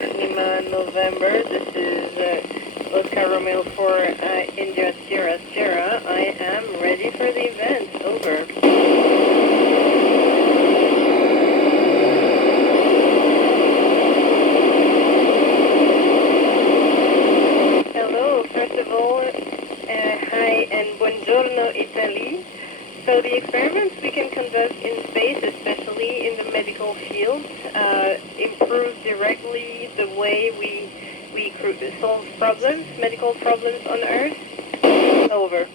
Lima, November. This is Oscar Romeo for India Sierra Sierra. I am ready for the event. Over. Hello, first of all, hi and buongiorno Italy. So the experiments we can conduct in space, especially in the medical field, improve directly the way we solve problems, medical problems on Earth. Over.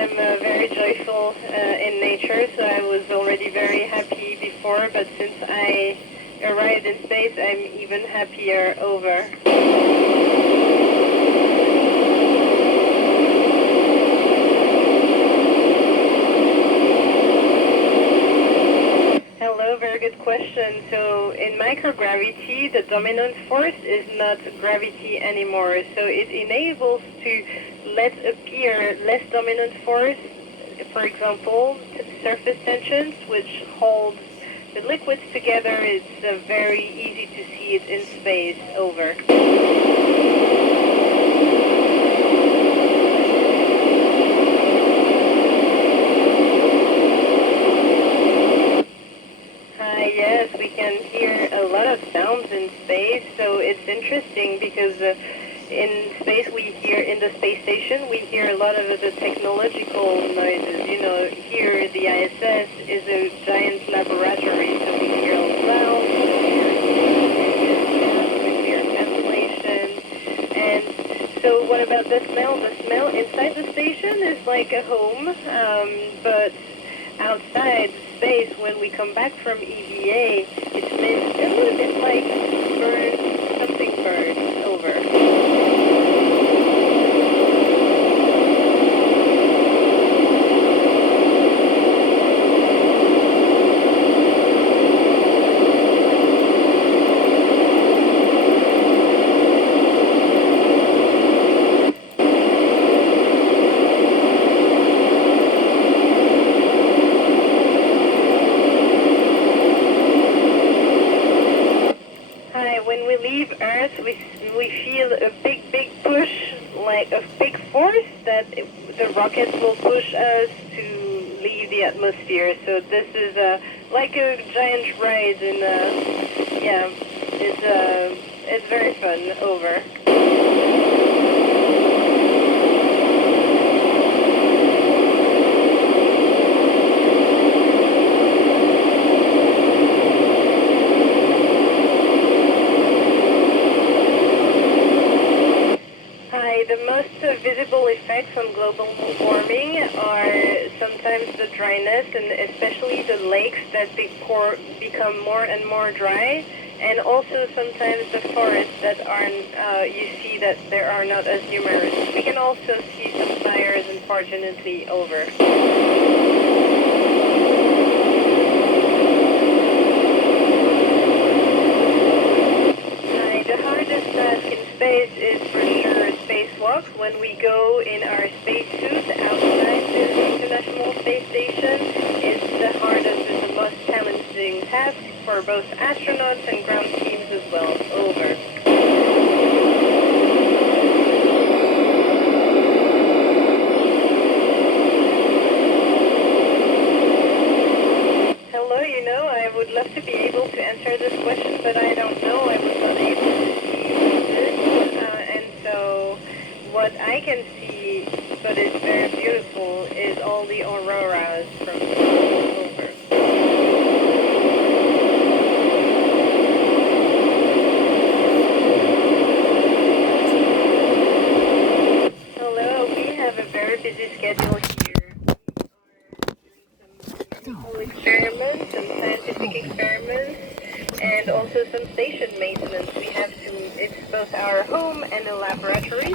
I'm very joyful in nature, so I was already very happy before, but since I arrived in space, I'm even happier. Over. Hello, very good question. So in microgravity, the dominant force is not gravity anymore, so it enables to let appear less dominant force, for example, surface tensions, which hold the liquids together. It's very easy to see it in space. Over. Yes, we can hear a lot of sounds in space, so it's interesting because in space we hear, in the space station, we hear a lot of the technological noises. Here the ISS is a giant laboratory, so we hear sounds, we hear ventilation. And so what about the smell? The smell inside the station is like a home, but outside space, when we come back from EVA, it smells a little bit like something burns. Over. When we leave Earth, we feel a big push, like a big force that the rockets will push us to leave the atmosphere. So this is like a giant ride, and yeah, it's very fun. Over. The most visible effects on global warming are sometimes the dryness, and especially the lakes that become more and more dry, and also sometimes the forests that you see that there are not as numerous. We can also see some fires, unfortunately. Over. The hardest task in space is for sure spacewalk. When we go in our spacesuit outside the International Space Station, it's the hardest and the most challenging task for both astronauts and ground teams as well. Over. Hello, I would love to be able to answer this question, but I don't know. I was not able to see this, and so what I can see, but it's very beautiful, is all the auroras from over. Hello, we have a very busy schedule here. Experiments, some scientific experiments, and also some station maintenance. It's both our home and a laboratory.